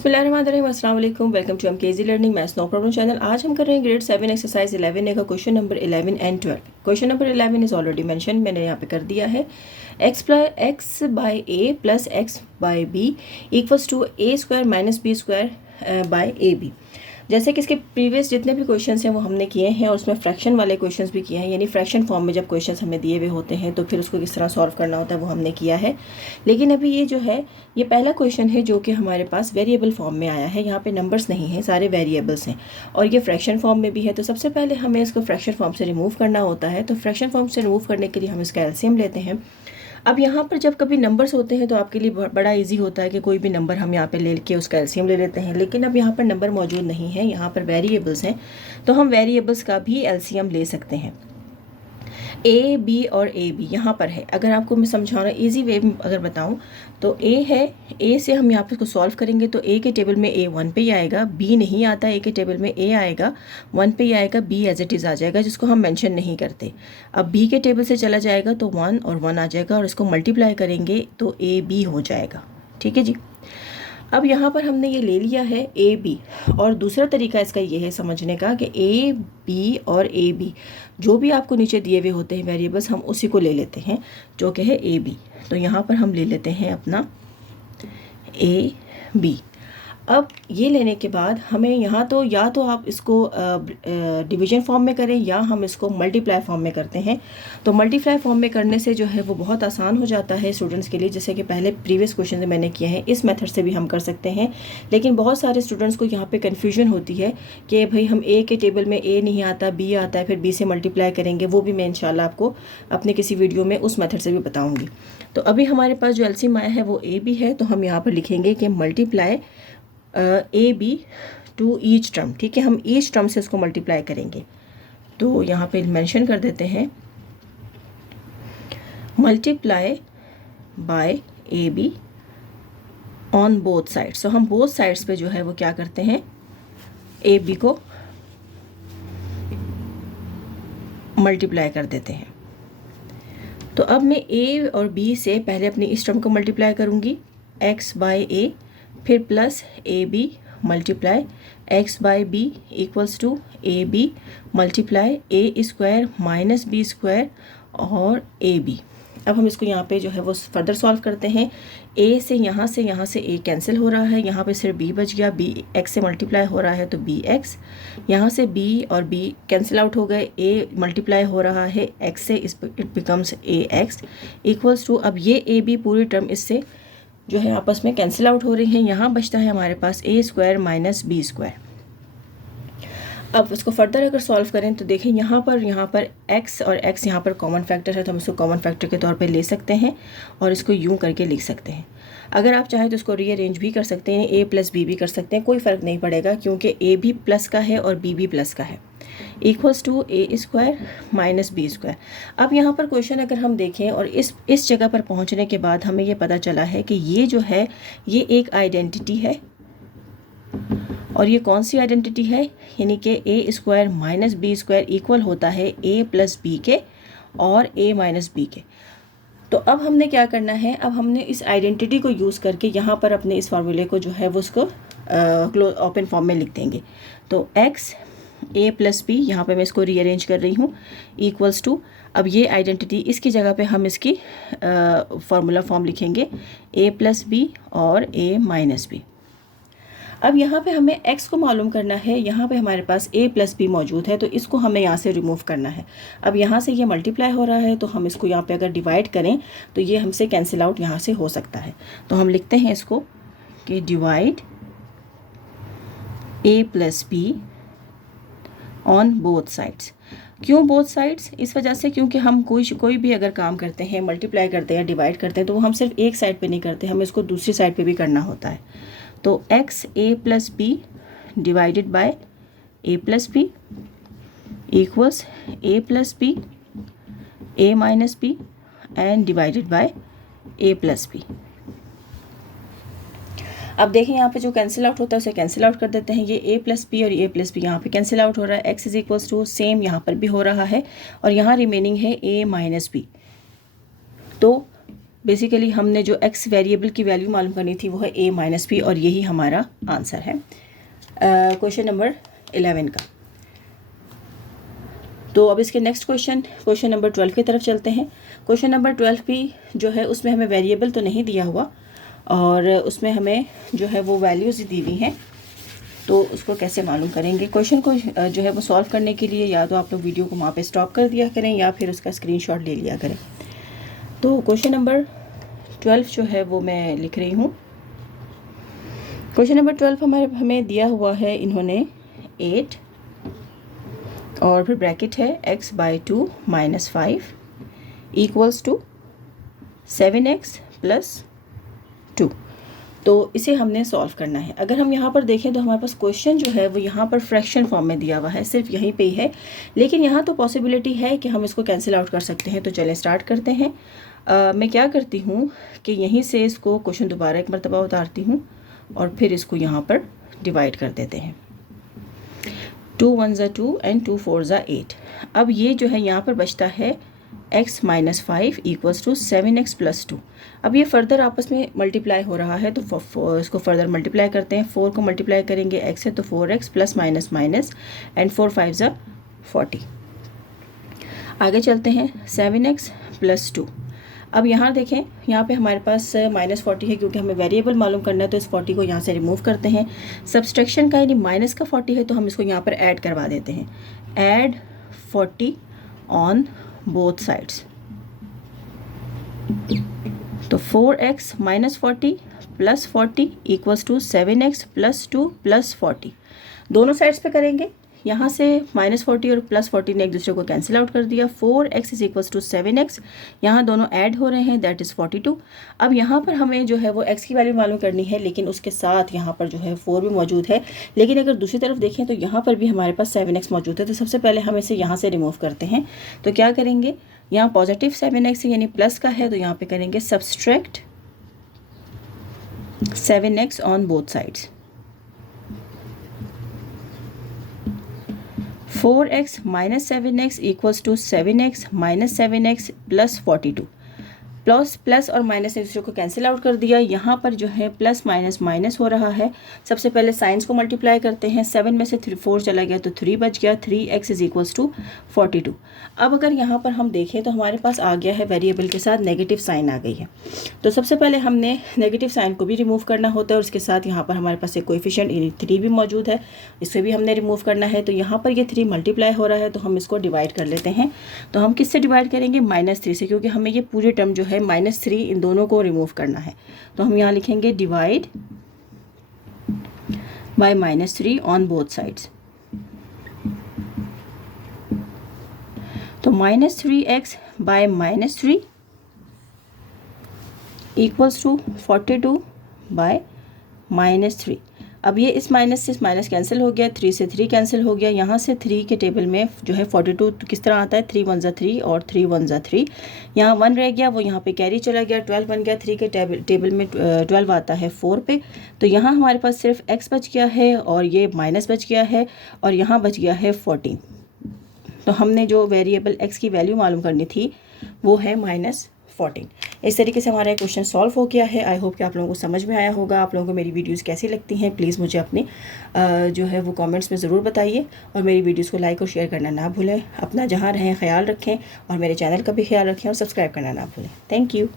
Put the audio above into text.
बिस्मिल्लाहिर्रहमानिर्रहीम, अस्सलाम वालेकुम। Welcome to MKZ learning maths no problem channel. आज हम कर रहे हैं ग्रेड 7 एक्सरसाइज 11 का question number 11 and 12। Question number 11 is already mention, मैंने यहाँ पे कर दिया है। x by a plus x by b equals to a square minus B square by a b. जैसे कि इसके प्रीवियस जितने भी क्वेश्चंस हैं वो हमने किए हैं और उसमें फ्रैक्शन वाले क्वेश्चंस भी किए हैं, यानी फ्रैक्शन फॉर्म में जब क्वेश्चंस हमें दिए हुए होते हैं तो फिर उसको किस तरह सॉल्व करना होता है वो हमने किया है। लेकिन अभी ये जो है ये पहला क्वेश्चन है जो कि हमारे पास वेरिएबल फॉर्म में आया है। यहाँ पे नंबर्स नहीं हैं, सारे वेरिएबल्स हैं और ये फ्रैक्शन फॉर्म में भी है। तो सबसे पहले हमें इसको फ्रैक्शन फॉर्म से रिमूव करना होता है। तो फ्रैक्शन फॉर्म से रिमूव करने के लिए हम इसका एलसीएम लेते हैं। अब यहाँ पर जब कभी नंबर्स होते हैं तो आपके लिए बड़ा इजी होता है कि कोई भी नंबर हम यहाँ पे ले के उसका एलसीएम ले लेते हैं। लेकिन अब यहाँ पर नंबर मौजूद नहीं है, यहाँ पर वेरिएबल्स हैं, तो हम वेरिएबल्स का भी एलसीएम ले सकते हैं। ए बी और ए बी यहाँ पर है। अगर आपको मैं समझाना इजी वे में अगर बताऊँ तो ए है, ए से हम यहाँ पर इसको सॉल्व करेंगे तो ए के टेबल में ए 1 पे ही आएगा, बी नहीं आता, ए के टेबल में ए आएगा 1 पे ही आएगा, बी एज इट इज़ आ जाएगा जिसको हम मेंशन नहीं करते। अब बी के टेबल से चला जाएगा तो 1 और 1 आ जाएगा और इसको मल्टीप्लाई करेंगे तो ए बी हो जाएगा। ठीक है जी। अब यहाँ पर हमने ये ले लिया है ए बी, और दूसरा तरीका इसका ये है समझने का कि ए बी और ए बी जो भी आपको नीचे दिए हुए होते हैं वेरिएबल्स, हम उसी को ले लेते हैं जो कि है ए बी। तो यहाँ पर हम ले लेते हैं अपना ए बी। अब ये लेने के बाद हमें यहाँ तो या तो आप इसको डिवीजन फॉर्म में करें या हम इसको मल्टीप्लाई फॉर्म में करते हैं। तो मल्टीप्लाई फॉर्म में करने से जो है वो बहुत आसान हो जाता है स्टूडेंट्स के लिए, जैसे कि पहले प्रीवियस क्वेश्चन में मैंने किया है। इस मेथड से भी हम कर सकते हैं, लेकिन बहुत सारे स्टूडेंट्स को यहाँ पे कन्फ्यूजन होती है कि भाई हम ए के टेबल में ए नहीं आता, बी आता है, फिर बी से मल्टीप्लाई करेंगे। वो भी मैं इंशाल्लाह आपको अपने किसी वीडियो में उस मेथड से भी बताऊँगी। तो अभी हमारे पास जो एलसीएम आया है वो ए बी है, तो हम यहाँ पर लिखेंगे कि multiply a b to each term. ठीक है, हम ईच टर्म से उसको मल्टीप्लाई करेंगे। तो यहाँ पे मेंशन कर देते हैं multiply by A be on both sides. तो हम बोथ साइड्स पे जो है वो क्या करते हैं, ए बी को मल्टीप्लाई कर देते हैं। तो अब मैं ए और बी से पहले अपनी इस टर्म को मल्टीप्लाई करूँगी, एक्स बाई ए, फिर plus a b multiply x by b equals to a b multiply a square minus B square और ए बी। अब हम इसको यहाँ पे जो है वो फर्दर सॉल्व करते हैं। ए से यहाँ से ए कैंसिल हो रहा है, यहाँ पे सिर्फ बी बच गया, बी एक्स से मल्टीप्लाई हो रहा है तो बी एक्स, यहाँ से बी और बी कैंसिल आउट हो गए, ए मल्टीप्लाई हो रहा है एक्स से, it becomes a x equals to, अब ये ए बी पूरी टर्म इससे जो है आपस में कैंसिल आउट हो रही हैं। यहाँ बचता है हमारे पास ए स्क्वायर माइनस बी स्क्वायर। अब इसको फर्दर अगर सॉल्व करें तो देखें यहाँ पर x और x यहाँ पर कॉमन फैक्टर है, तो हम इसको कॉमन फैक्टर के तौर पे ले सकते हैं और इसको यूं करके लिख सकते हैं। अगर आप चाहें तो इसको रीअरेंज भी कर सकते हैं, a प्लस बी भी कर सकते हैं, कोई फ़र्क नहीं पड़ेगा क्योंकि a भी प्लस का है और b भी प्लस का है। Equals to a square minus B square. अब यहाँ पर क्वेश्चन अगर हम देखें और इस जगह पर पहुँचने के बाद हमें ये पता चला है कि ये जो है ये एक आइडेंटिटी है, और ये कौन सी आइडेंटिटी है, यानी कि A square minus B square equal होता है ए प्लस बी के और ए माइनस बी के। तो अब हमने क्या करना है, अब हमने इस आइडेंटिटी को यूज़ करके यहाँ पर अपने इस फार्मूले को जो है वो उसको ओपन फॉर्म में लिख देंगे। तो एक्स ए प्लस बी, यहाँ पे मैं इसको रीअरेंज कर रही हूँ, इक्वल्स टू, अब ये आइडेंटिटी इसकी जगह पे हम इसकी फार्मूला फॉर्म लिखेंगे ए प्लस बी और ए माइनस बी। अब यहाँ पे हमें x को मालूम करना है, यहाँ पे हमारे पास a प्लस बी मौजूद है तो इसको हमें यहाँ से रिमूव करना है। अब यहाँ से ये मल्टीप्लाई हो रहा है तो हम इसको यहाँ पे अगर डिवाइड करें तो ये हमसे कैंसिल आउट यहाँ से हो सकता है। तो हम लिखते हैं इसको कि divide a plus be on both sides. क्यों बोथ साइड्स? इस वजह से क्योंकि हम कोई भी अगर काम करते हैं, मल्टीप्लाई करते हैं, डिवाइड करते हैं, तो वो हम सिर्फ एक साइड पे नहीं करते, हमें इसको दूसरी साइड पे भी करना होता है। तो x a plus b divided by a plus b equals a plus b a minus b and divided by a plus b. अब देखें यहाँ पे जो कैंसिल आउट होता है उसे कैंसिल आउट कर देते हैं। ये ए प्लस बी और ए प्लस बी यहाँ पे कैंसिल आउट हो रहा है, x is equals to same यहाँ पर भी हो रहा है और यहाँ रिमेनिंग है ए माइनस बी। तो बेसिकली हमने जो एक्स वेरिएबल की वैल्यू मालूम करनी थी वो है a माइनस बी, और यही हमारा आंसर है क्वेश्चन नंबर 11 का। तो अब इसके नेक्स्ट क्वेश्चन नंबर 12 की तरफ चलते हैं। क्वेश्चन नंबर 12 भी जो है उसमें हमें वेरिएबल तो नहीं दिया हुआ, और उसमें हमें जो है वो वैल्यूज़ दी हुई हैं, तो उसको कैसे मालूम करेंगे। क्वेश्चन को जो है वो सॉल्व करने के लिए या तो आप लोग वीडियो को वहाँ पे स्टॉप कर दिया करें या फिर उसका स्क्रीनशॉट ले लिया करें। तो क्वेश्चन नंबर 12 जो है वो मैं लिख रही हूँ। क्वेश्चन नंबर 12 हमें दिया हुआ है इन्होंने 8 और फिर ब्रैकेट है x/2 - 5 इक्वल्स टू 7x + 2। तो इसे हमने सॉल्व करना है। अगर हम यहाँ पर देखें तो हमारे पास क्वेश्चन जो है वो यहाँ पर फ्रैक्शन फॉर्म में दिया हुआ है, सिर्फ यहीं पे ही है, लेकिन यहाँ तो पॉसिबिलिटी है कि हम इसको कैंसिल आउट कर सकते हैं। तो चलें स्टार्ट करते हैं। मैं क्या करती हूँ कि यहीं से इसको क्वेश्चन दोबारा एक मरतबा उतारती हूँ और फिर इसको यहाँ पर डिवाइड कर देते हैं। 2 1 ज़ा 2 एंड 2 4 ज़ा 8। अब ये जो है यहाँ पर बचता है x - 5 इक्वल्स टू 7x + 2। अब ये फर्दर आपस में मल्टीप्लाई हो रहा है, तो इसको फर्दर मल्टीप्लाई करते हैं। 4 को मल्टीप्लाई करेंगे x से, तो 4x plus minus minus and 4 5 ज़ा 40। आगे चलते हैं 7x + 2। अब यहाँ देखें, यहाँ पे हमारे पास -40 है, क्योंकि हमें वेरिएबल मालूम करना है, तो इस 40 को यहाँ से रिमूव करते हैं। सब्सट्रैक्शन का यानी माइनस का 40 है, तो हम इसको यहाँ पर ऐड करवा देते हैं। Add 40 on both sides. तो 4x - 40 + 40 इक्वल्स टू 7x + 2 + 40। दोनों साइड्स पे करेंगे। यहाँ से -40 और +40 ने एक दूसरे को कैंसिल आउट कर दिया। 4x = 7x, यहाँ दोनों ऐड हो रहे हैं, दैट इज़ 42। अब यहाँ पर हमें जो है वो x की वैल्यू मालूम करनी है, लेकिन उसके साथ यहाँ पर जो है 4 भी मौजूद है। लेकिन अगर दूसरी तरफ देखें तो यहाँ पर भी हमारे पास 7x मौजूद है। तो सबसे पहले हम इसे यहाँ से रिमूव करते हैं। तो क्या करेंगे, यहाँ पॉजिटिव 7x यानी प्लस का है, तो यहाँ पे करेंगे subtract 7x on both sides. 4x - 7x equals to 7x - 7x + 42। Plus और माइनस एक दूसरे को कैंसिल आउट कर दिया। यहाँ पर जो है प्लस माइनस माइनस हो रहा है। सबसे पहले साइंस को मल्टीप्लाई करते हैं। 7 में से 4 चला गया तो 3 बच गया। 3x = 42। अब अगर यहाँ पर हम देखें तो हमारे पास आ गया है वेरिएबल के साथ नेगेटिव साइन आ गई है। तो सबसे पहले हमने नेगेटिव साइन को भी रिमूव करना होता है, और उसके साथ यहाँ पर हमारे पास एक कोएफिशिएंट 3 भी मौजूद है, इसे भी हमने रिमूव करना है। तो यहाँ पर ये 3 मल्टीप्लाई हो रहा है, तो हम इसको डिवाइड कर लेते हैं। तो हम किससे डिवाइड करेंगे, -3 से, क्योंकि हमें ये पूरी टर्म जो है -3 इन दोनों को रिमूव करना है। तो हम यहाँ लिखेंगे divide by -3 on both sides. तो -3x bye -3 equals to 42 bye -3। अब ये इस माइनस से इस माइनस कैंसिल हो गया, 3 से 3 कैंसिल हो गया। यहाँ से 3 के टेबल में जो है 42 तो किस तरह आता है, 3 1 ज़ा 3 और 3 1 ज़ा 3। यहाँ 1 रह गया, वो यहाँ पे कैरी चला गया, 12 बन गया। 3 के टेबल में 12 आता है 4 पे। तो यहाँ हमारे पास सिर्फ x बच गया है और ये माइनस बच गया है, और यहाँ बच गया है 14। तो हमने जो वेरिएबल x की वैल्यू मालूम करनी थी वो है -14। इस तरीके से हमारा क्वेश्चन सॉल्व हो गया है। आई होप कि आप लोगों को समझ में आया होगा। आप लोगों को मेरी वीडियोस कैसी लगती हैं प्लीज़ मुझे अपने जो है वो कमेंट्स में ज़रूर बताइए, और मेरी वीडियोस को लाइक और शेयर करना ना भूलें। अपना जहाँ रहें ख्याल रखें, और मेरे चैनल का भी ख्याल रखें, और सब्सक्राइब करना ना भूलें। Thank you.